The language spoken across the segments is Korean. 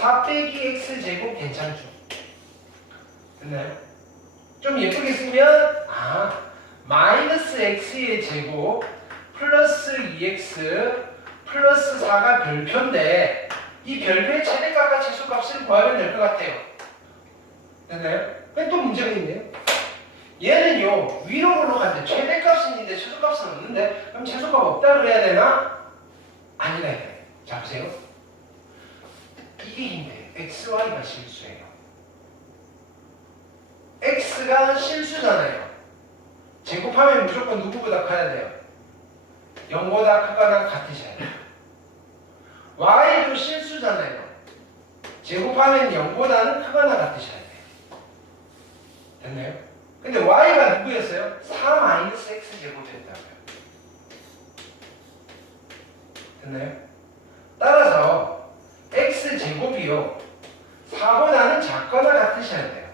4 빼기 x제곱 괜찮죠? 됐나요? 좀 예쁘게 쓰면 마이너스 x의 제곱 플러스 2x 플러스 4가 별표인데 이 별표의 최대값과 최소값을 구하면 될 것 같아요. 됐나요? 근데 또 문제가 있네요. 얘는요 위로 올라가는데 최대값은 있는데 최소값은 없는데 그럼 최소값 없다 그래야 되나? 아니다 해야 돼. 자 보세요. 이게 힘들어요. x, y가 실수예요. x가 실수잖아요. 제곱하면 무조건 누구보다 커야 돼요? 0보다 크거나 같으셔야 돼요. y도 실수잖아요. 제곱하면 0보다는 크거나 같으셔야 돼요. 됐나요? 근데 y가 누구였어요? 4-x 제곱이었다고요. 됐나요? 따라서 x 제곱이요 4보다는 작거나 같으셔야 돼요.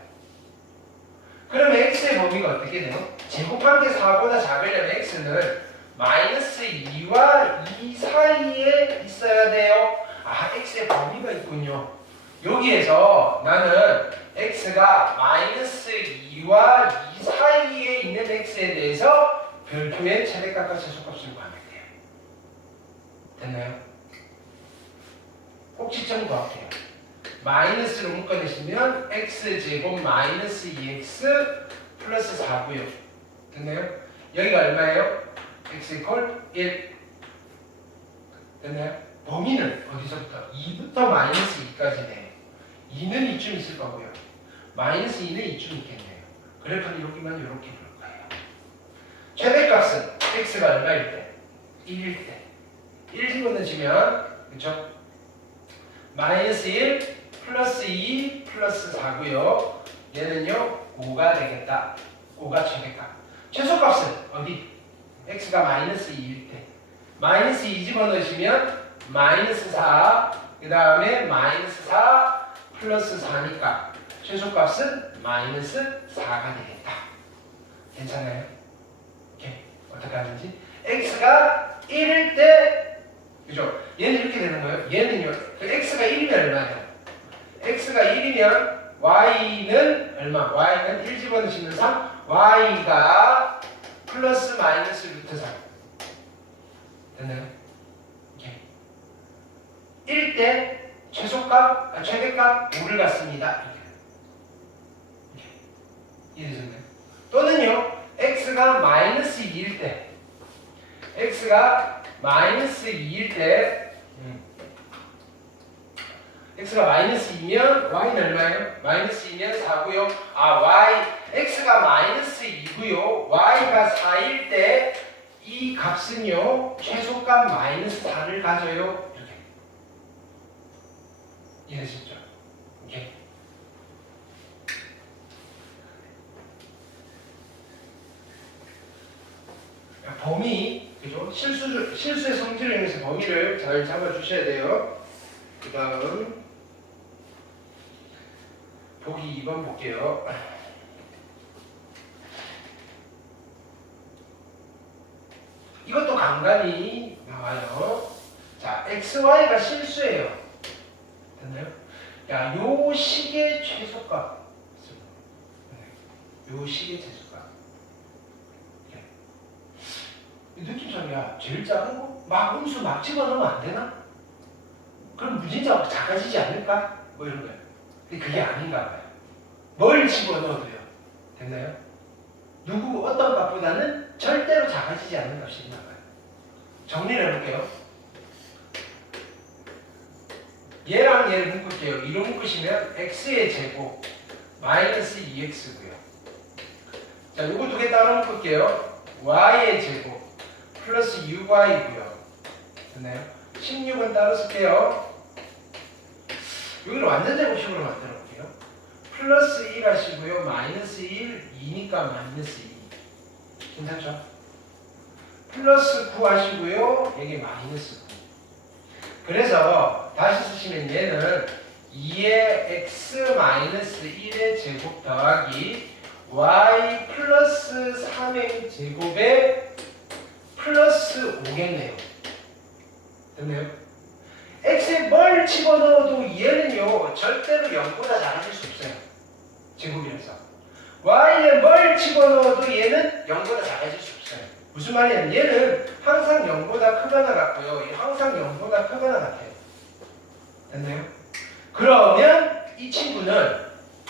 그러면 x의 범위가 어떻게 돼요? 제곱한 게 4보다 작으려면 x는 마이너스 2와 2 사이에 있어야 돼요. x의 범위가 있군요. 여기에서 나는 x가 마이너스 2와 2 사이에 있는 x에 대해서 별표의 최대값과 최소값을 구하면 돼요. 됐나요? 꼭지점 구할게요. 마이너스로 묶어내시면 x제곱 마이너스 2x 플러스 4고요. 됐나요? 여기가 얼마예요? x 이퀄 1. 됐나요? 범위는 어디서부터? 2부터 마이너스 2까지 돼요. 2는 이쯤 있을 거고요. 마이너스 2는 이쯤 있겠네요. 그래프는 여기만 이렇게 볼 거예요. 최대값은 x가 얼마일 때? 1일 때. 1 집어넣으시면 그쵸? 마이너스 1 플러스 2 플러스 4고요. 얘는요 5가 되겠다. 5가 최대값. 최소값은 어디? x가 마이너스 2일 때. 마이너스 2 집어넣으시면 마이너스 4, 그 다음에 마이너스 4 플러스 4니까 최소값은 마이너스 4가 되겠다. 괜찮아요? 오케이. 어떻게 하는지? x가 1일 때, 그죠? 얘는 이렇게 되는 거예요. 얘는요, x가 1이면 얼마예요? x가 1이면 y는 얼마? y는 1 집어넣으시면 3, y가 플러스 마이너스 루트 3. 됐나요? 1 때 최소값, 최대값 5를 갖습니다. 이해되셨나요? 또는요, x가 마이너스 2일 때, x가 마이너스 2일 때, x가 마이너스 2면 y는 얼마예요? 마이너스 2면 4고요. x가 마이너스 2고요. y가 4일 때 이 값은요, 최소값 마이너스 4를 가져요. 이렇게. 이해되셨죠? 오케이. 범위, 그죠? 실수의 성질을 위해서 범위를 잘 잡아주셔야 돼요. 그 다음, 보기 2번 볼게요. 이것도 간간히 나와요. 자, xy가 실수예요. 됐나요? 야, 요 식의 최소값. 요 식의 최소값. 느낌상, 야, 제일 작은 거? 막 음수 막 집어넣으면 안 되나? 그럼 무진자가 작아지지 않을까? 뭐 이런 거예요. 근데 그게 아닌가 봐요. 뭘 집어넣어도요. 됐나요? 어떤 값보다는 절대로 작아지지 않는 값이 있나 봐요. 정리를 해볼게요. 얘랑 얘를 묶을게요. 이로 묶으시면 x의 제곱 마이너스 2x고요. 자, 요거 두 개 따로 묶을게요. y의 제곱 플러스 6y고요. 됐나요? 16은 따로 쓸게요. 여기를 완전 제곱식으로 만들어 볼게요. 플러스 1 하시고요. 마이너스 1, 2니까 마이너스 2. 괜찮죠? 플러스 9 하시고요. 여기 마이너스 9. 그래서 다시 쓰시면 얘는 2의 x 마이너스 1의 제곱 더하기 y 플러스 3의 제곱에 플러스 5겠네요. 됐나요? x에 뭘 집어넣어도 얘는요 절대로 0보다 작아질 수 없어요. 제곱이라서. y에 뭘 집어넣어도 얘는 0보다 작아질 수 없어요. 무슨 말이냐면 얘는 항상 0보다 크거나 같고요. 항상 0보다 크거나 같아요. 됐나요? 그러면 이 친구는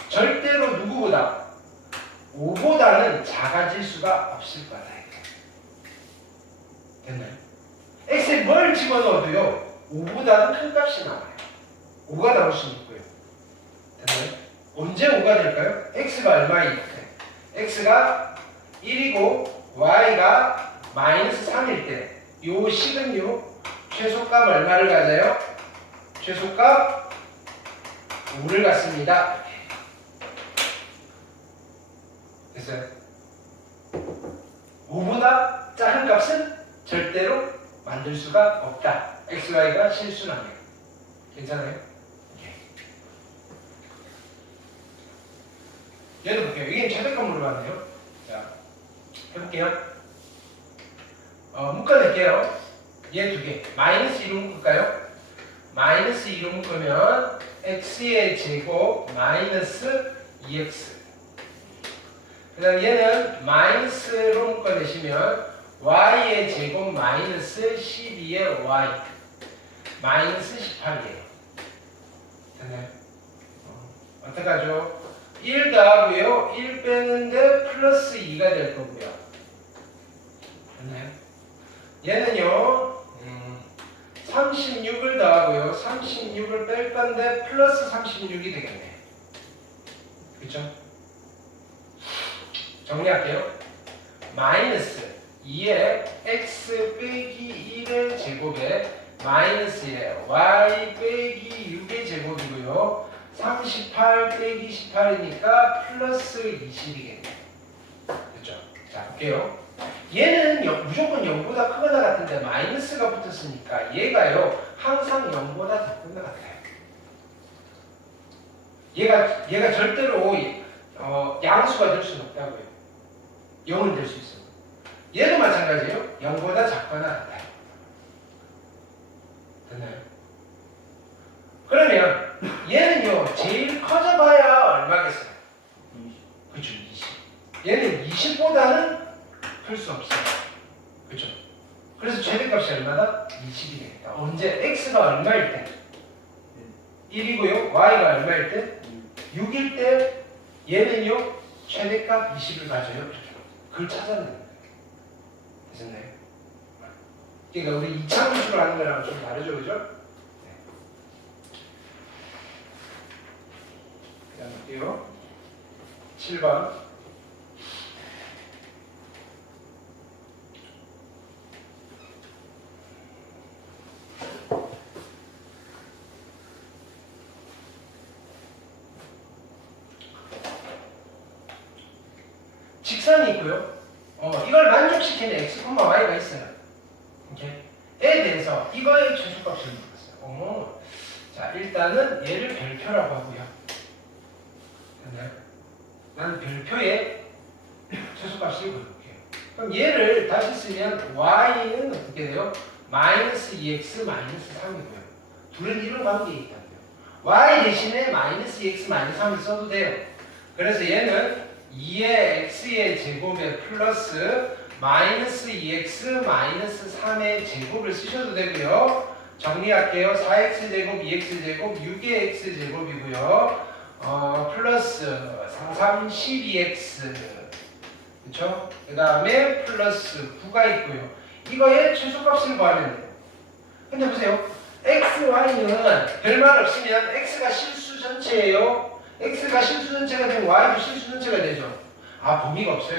절대로 누구보다 5보다는 작아질 수가 없을 거다. 됐나요? x에 뭘 집어넣어도요 5보다는 큰 값이 나와요. 5가 나올 수 있고요. 됐나요? 언제 5가 될까요? x가 얼마일 때? x가 1이고 y가 마이너스 3일 때 요 식은요 최소값 얼마를 가져요? 최소값 5를 갖습니다. 됐어요? 5보다 작은 값은 절대로 만들 수가 없다. x, y가 실수라면. 괜찮아요? 얘도 볼게요. 이게 최대값 물어봤네요. 자, 해볼게요. 묶어낼게요. 얘 두 개. 마이너스 2로 묶을까요? 마이너스 2로 묶으면 x의 제곱 마이너스 2x. 그 다음 얘는 마이너스로 묶어내시면 y의 제곱 마이너스 12의 y 마이너스 18이에요. 됐나요? 어떡하죠? 1 더하고요. 1 빼는데 플러스 2가 될 거고요. 됐나요? 얘는요. 36을 더하고요. 36을 뺄 건데 플러스 36이 되겠네. 그쵸? 정리할게요. 마이너스 2의 x 빼기 1의 제곱에 마이너스 1의 y 빼기 6의 제곱이고요. 38 빼기 18이니까 플러스 20이겠네. 그렇죠? 자, 볼게요. 얘는 무조건 0보다 크거나 같은데 마이너스가 붙었으니까 얘가요 항상 0보다 작거나 같아요. 얘가 절대로 양수가 될 수는 없다고요. 0은 될 수 있어요. 얘도 마찬가지예요. 0보다 작거나 같아요. 됐나요? 그러면 얘는요 제일 커져봐야 얼마겠어요? 20. 그쵸, 20. 얘는 20보다는 클 수 없어요. 그쵸? 그래서 최대값이 얼마다? 20이 되겠다. 언제? x가 얼마일 때? 1이고요. y가 얼마일 때? 6일 때 얘는요 최대값 20을 가져요. 그걸 찾아내는 거예요. 되셨나요? 그러니까 우리 이차함수를 하는 거랑 좀 다르죠, 그죠? 네. 그 다음 볼게요. 7번. 직선이 있고요. 이걸 만족시키는 x, y가 있어요. 이렇게. 에 대해서 이거의 최소값을 물었어요. 자, 일단은 얘를 별표라고 하고요. 됐나요? 나는 별표에 최소값을 물을게요. 그럼 얘를 다시 쓰면 y는 어떻게 돼요? 마이너스 2x 마이너스 3이고요. 둘은 이런 관계에 있다고요. y 대신에 마이너스 2x 마이너스 3을 써도 돼요. 그래서 얘는 2의 x의 제곱에 플러스 마이너스 2x 마이너스 3의 제곱을 쓰셔도 되고요. 정리할게요. 4x 제곱, 2x 제곱, 6의 x 제곱이고요. 플러스 3, 12x 그쵸? 그 다음에 플러스 9가 있고요. 이거의 최소값을 구하면 돼요. 근데 보세요. x, y는 별말 없으면 x가 실수 전체예요. x가 실수 전체가 되면 y도 실수 전체가 되죠. 아, 범위가 없어요.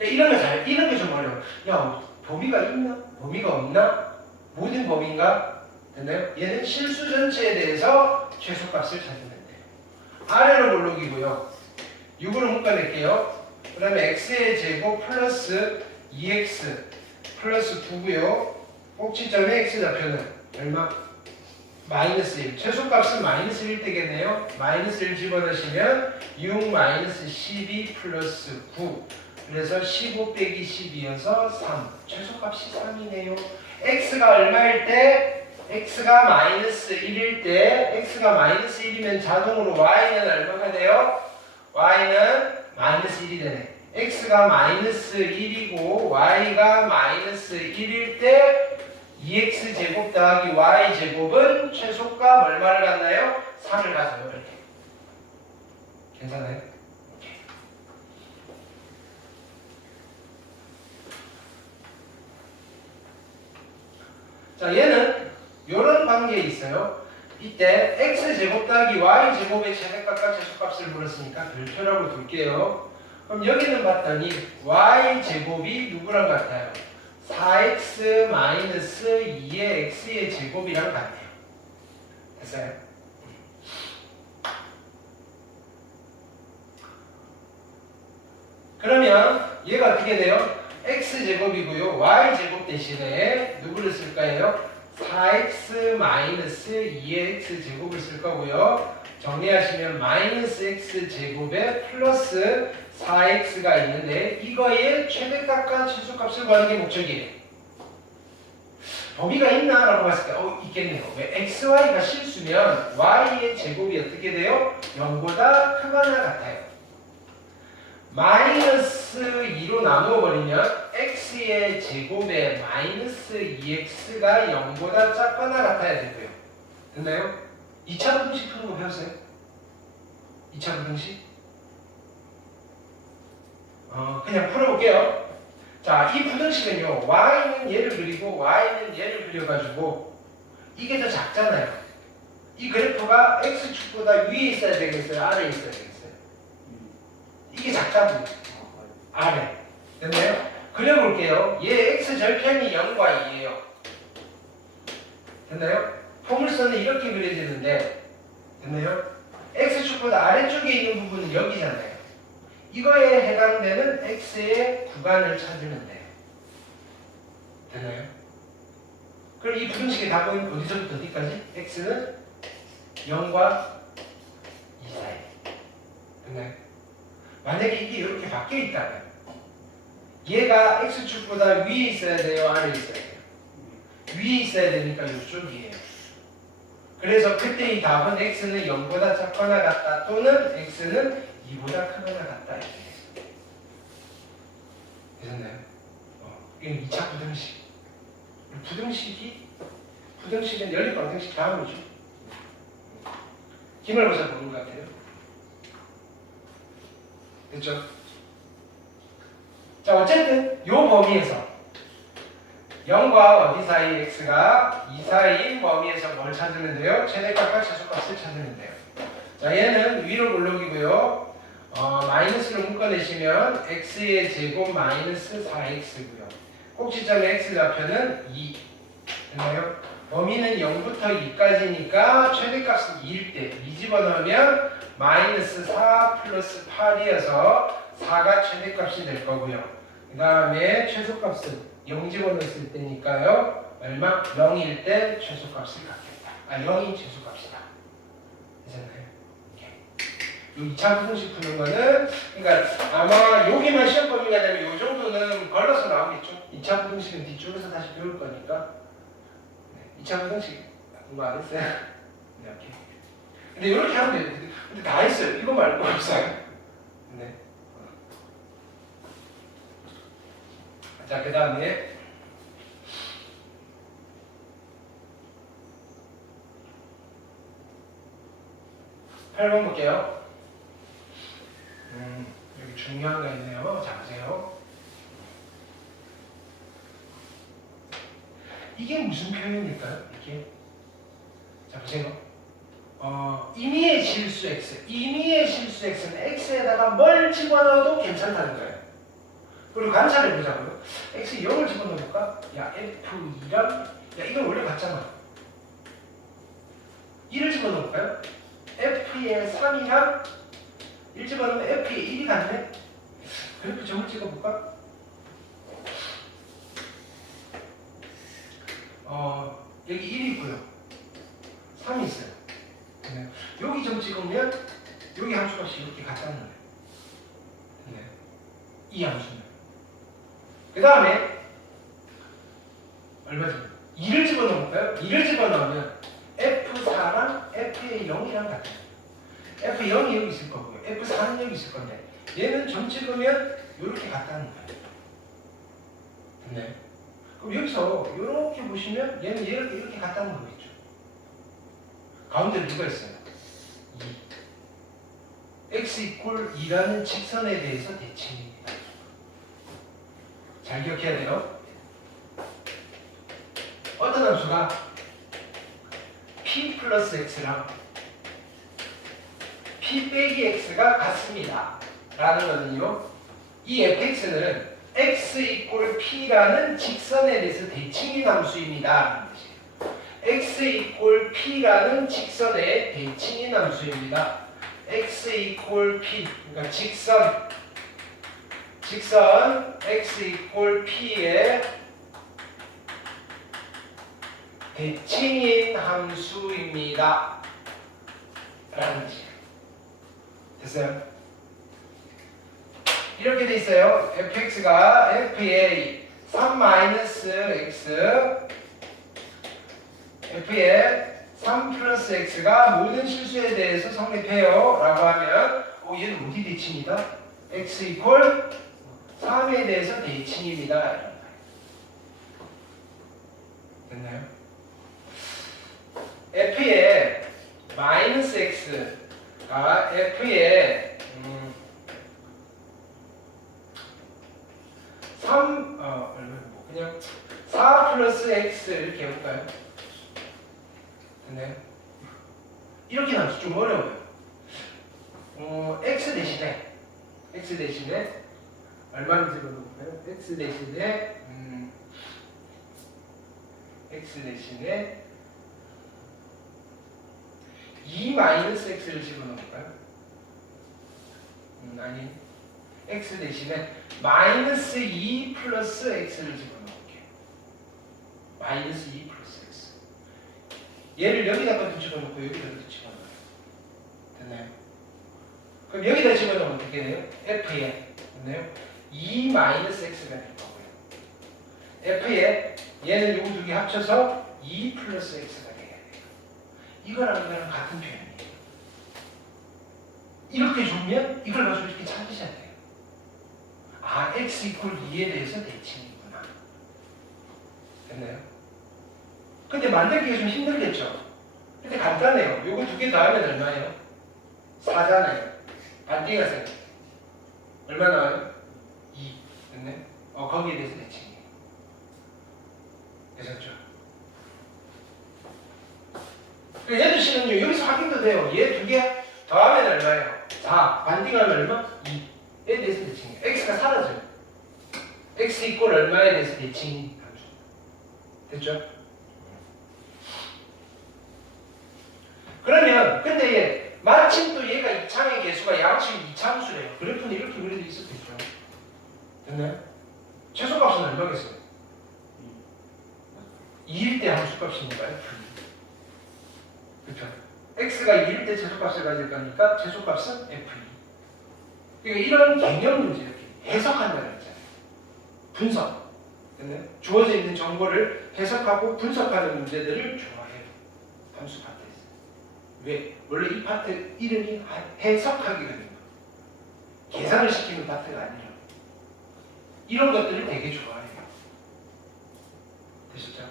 이런 게 좀 어려워. 야, 범위가 있나? 범위가 없나? 모든 범위인가? 됐나요? 얘는 실수 전체에 대해서 최소값을 찾으면 돼요. 아래로 볼록이고요. 6으로 묶어낼게요. 그 다음에 x의 제곱 플러스 2x 플러스 9고요. 꼭지점의 x좌표는 얼마? 마이너스 1. 최소값은 마이너스 1 되겠네요. 마이너스 1 집어넣으시면 6 마이너스 12 플러스 9. 그래서 15 빼기 12여서 3. 최소값이 3이네요. x가 얼마일 때? x가 마이너스 1일 때 x가 마이너스 1이면 자동으로 y는 얼마가 돼요? y는 마이너스 1이 되네. x가 마이너스 1이고 y가 마이너스 1일 때 2x 제곱 더하기 y 제곱은 최소값 얼마를 갖나요? 3을 가져요. 이렇게. 괜찮아요? 자, 얘는 이런 관계에 있어요. 이때 x제곱 더하기 y제곱의 최대값과 최소값을 물었으니까 별표라고 둘게요. 그럼 여기는 봤더니 y제곱이 누구랑 같아요? 4x 마이너스 2의 x의 제곱이랑 같네요. 됐어요? 그러면 얘가 어떻게 돼요? x제곱이고요. y제곱 대신에 누구를 쓸 거예요? 4x 마이너스 2의 x제곱을 쓸 거고요. 정리하시면 마이너스 x제곱에 플러스 4x가 있는데 이거의 최대값과 최소값을 구하는 게 목적이에요. 범위가 있나? 라고 봤을 때 있겠네요. 왜? xy가 실수면 y의 제곱이 어떻게 돼요? 0보다 크거나 같아요. 마이너스 2로 나누어 버리면 x의 제곱에 마이너스 2x가 0보다 작거나 같아야 되고요. 됐나요? 2차 부등식 푸는 거 배웠어요? 2차 부등식? 그냥 풀어볼게요. 자, 이 부등식은요, y는 얘를 그리고 y는 얘를 그려가지고 이게 더 작잖아요. 이 그래프가 x축보다 위에 있어야 되겠어요? 아래에 있어야 되겠어요? 이게 작다고요. 아래. 됐나요? 그려볼게요. 얘 x 절편이 0과 2예요. 됐나요? 포물선은 이렇게 그려지는데 됐나요? x축보다 아래쪽에 있는 부분은 여기잖아요. 이거에 해당되는 x의 구간을 찾으면 돼요. 됐나요? 그럼 이 부등식의 답은 어디서부터 어디까지? x는 0과 2 사이. 됐나요? 만약에 이게 이렇게 바뀌어 있다면 얘가 x축보다 위에 있어야 돼요? 아래에 있어야 돼요? 위에 있어야 되니까 이쪽이에요. 그래서 그때 이 답은 x는 0보다 작거나 같다 또는 x는 2보다 크거나 같다 이렇게 되셨나요? 이건 2차 부등식. 부등식은 연립방정식 다음이죠. 기말고사 보는 것 같아요. 됐죠? 자, 어쨌든 요 범위에서 0과 어디 사이 x가 2 사이인 범위에서 뭘 찾으면 돼요? 최대값과 최소값을 찾으면 돼요. 자, 얘는 위로 볼록이고요. 마이너스를 묶어내시면 x의 제곱 마이너스 4x고요. 꼭지점의 x 좌표는 2. 됐나요? 범위는 0부터 2까지니까 최대값은 2일 때 2 집어넣으면 마이너스 4 플러스 8이어서 4가 최대값이 될 거고요. 그 다음에 최소값은 0 집어넣었을 때니까요. 얼마? 0일 때 최소값을 갖겠다. 0이 최소값이다. 되셨나요? 이 2차 부등식 푸는 거는 그러니까 아마 여기만 시험 범위가 되면 이 정도는 걸러서 나오겠죠. 2차 부등식은 뒤쪽에서 다시 배울 거니까. 2차 부등식 공부 안 했어요? 이렇게. 근데 이렇게 하면 돼요. 근데 다 했어요. 이거 말고 없어요. 네. 자, 그 다음에 8번 볼게요. 여기 중요한 거 있네요. 자, 보세요. 이게 무슨 표현일까요? 이게? 자, 보세요. 임의의 실수 x. 임의의 실수 x는 x에다가 뭘 집어넣어도 괜찮다는 거예요. 그리고 관찰해 보자고요. x에 0을 집어넣어볼까? 야, f2랑, 야, 이건 원래 같잖아. 1을 집어넣을까요? f의 3이랑 1 집어넣으면 f의 1이 같네? 그래프 점을 찍어볼까? 여기 1이 있고요. 3이 있어요. 네. 여기 점 찍으면 여기 함수값이 이렇게 같다는 거예요. 네. 이 함수는. 그 다음에 얼마죠? 2를 집어넣을까요? 2를 집어넣으면 F4랑 F의 0이랑 같아요. F0이 여기 있을 거고요. F4는 여기 있을 건데 얘는 점 찍으면 이렇게 같다는 거예요. 됐나요? 그럼 여기서 이렇게 보시면 얘는 이렇게 같다는 거겠죠. 가운데 누가 있어요? 2. x 이퀄 2라는 직선에 대해서 대칭입니다. 잘 기억해야 돼요. 어떤 함수가 p 플러스 x랑 p 빼기 x가 같습니다. 라는 거는요. 이 fx는 x 이퀄 p라는 직선에 대해서 대칭인 함수입니다. x 이퀄 p라는 직선의 대칭인 함수입니다. x 이퀄 p, 그러니까 직선 x 이퀄 p의 대칭인 함수입니다. 라는 거지. 됐어요? 이렇게 돼 있어요. fx가 f의 3-x f의 3 플러스 x가 모든 실수에 대해서 성립해요 라고 하면 얘는 어디 대칭이다? x 이퀄 3에 대해서 대칭입니다. 됐나요? f의 마이너스 x가 f의 그냥 4 플러스 x 이렇게 해볼까요? 됐나요? 이렇게 나와서 좀 어려워요. x 대신에 얼마를 집어넣을까요? x 대신에 2 마이너스 x를 집어넣을까요? 아니, x 대신에 마이너스 2 플러스 x를 집어넣을게요. 마이너스 2 플러스 x. 얘를 여기다가 집어넣고 여기다가 집어넣어요. 됐나요? 그럼 여기다 집어넣으면 어떻게 돼요? f에 됐나요? 2 마이너스 x가 될 거고요. f에 얘는 요거 두 개 합쳐서 2 플러스 x가 돼야 돼요. 이거랑 이거랑 같은 표현이에요. 이렇게 주면 이걸 가지고 이렇게 찾으셔야 돼요. 아, x 이퀄 2에 대해서 대칭이구나. 됐나요? 근데 만들기가 좀 힘들겠죠? 근데 간단해요. 요거 두 개 더하면 얼마예요? 4잖아요. 반대가 세. 얼마 나와요? 2. 됐네? 거기에 대해서 대칭이에요. 되셨죠? 얘도 씨는요, 여기서 확인도 돼요. 얘 두 개 더하면 얼마예요? 4. 반대가 하면 얼마? 2에 대해서 대칭이에요. x가 사라져요. x 이퀄 얼마에 대해서 대칭 함수. 됐죠? 그러면 근데 얘 마침 또 얘가 이창의 개수가 양측 이차함수래요. 그래프는 이렇게 그려져 있어도 되죠. 됐나요? 최소값은 얼마겠어요? 2일 때 함수값이니까요. 그렇죠? x가 2일 때 최소값을 가질 거니까 최소값은 f2. 그러니까 이런 개념 문제 이렇게 해석한다는 거잖아요. 분석. 됐나요? 주어져 있는 정보를 해석하고 분석하는 문제들을 좋아해요. 함수 파트에서. 왜? 원래 이 파트 이름이 해석하기가 돼요. 계산을 시키는 파트가 아니라 이런 것들을 되게 좋아해요. 되셨죠?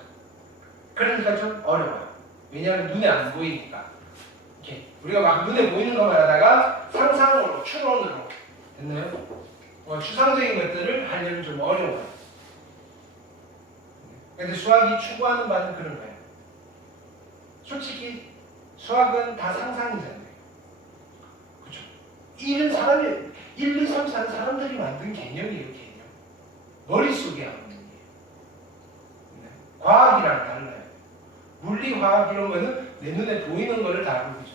그러니까 좀 어려워요. 왜냐하면 눈에 안 보이니까. 이렇게 우리가 막 눈에 보이는 것만 하다가 상상으로, 추론으로 됐나요? 추상적인 것들을 하려면 좀 어려워요. 근데 수학이 추구하는 바는 그런 거예요. 솔직히 수학은 다 상상이잖아요. 그렇죠? 1, 2, 3, 4는 사람들이 만든 개념이에요. 개념. 머릿속에 하는 거예요. 과학이랑 달라요. 물리, 화학 이런 거는 내 눈에 보이는 거를 다루거든요.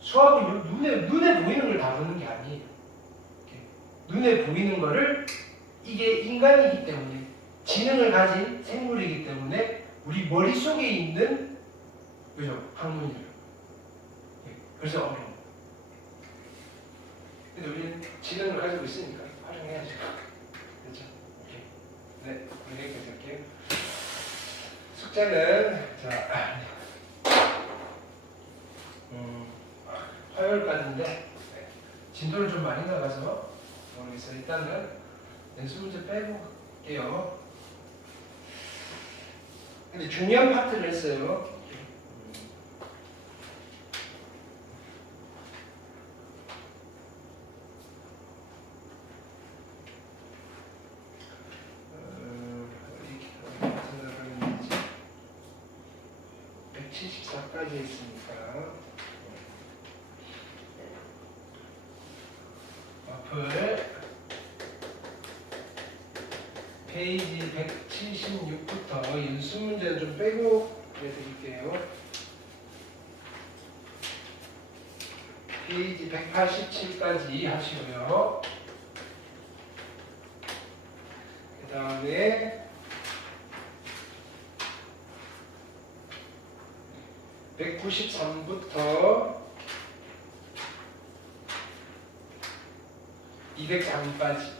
수학은 눈에 보이는 걸 다루는 게 아니에요. 눈에 보이는 거를 이게 인간이기 때문에 지능을 가진 생물이기 때문에 우리 머릿속에 있는 그죠? 학문이에요. 그래서 어려워. 근데 우리는 지능을 가지고 있으니까 활용해야죠. 그렇죠? 오케이. 네, 우리 여기까지 할게요. 숙제는 화요일까지인데 진도를 좀 많이 나가서 모르겠어요. 일단은 연습 문제 빼고 갈게요. 근데 중요한 파트를 했어요. 어디 생각하는지 174까지 있으니까 앞을 페이지 176부터 연습 문제는 좀 빼고 해드릴게요. 페이지 187까지 하시고요. 그 다음에 193부터 203까지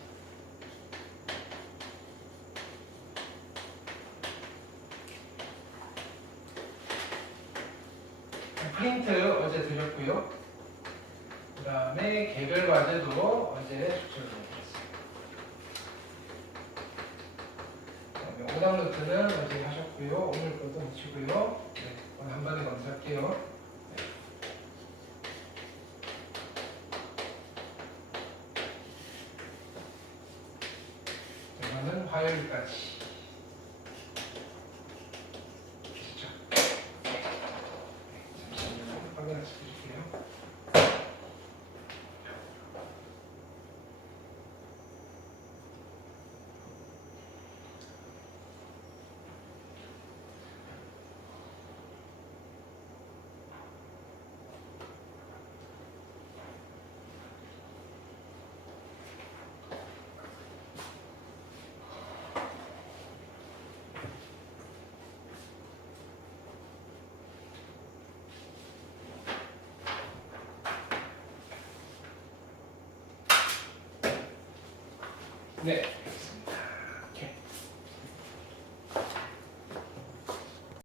프린트 어제 드렸고요. 그 다음에 개별 과제도 어제 추천드렸습니다. 그 다음에 오답 노트는 어제 하셨고요. 오늘 것도 묻히고요. 네, 오늘 한 번에 검사할게요. 이거는 화요일까지. 됐죠? 잠시만요. 확인시켜줄게요. 네.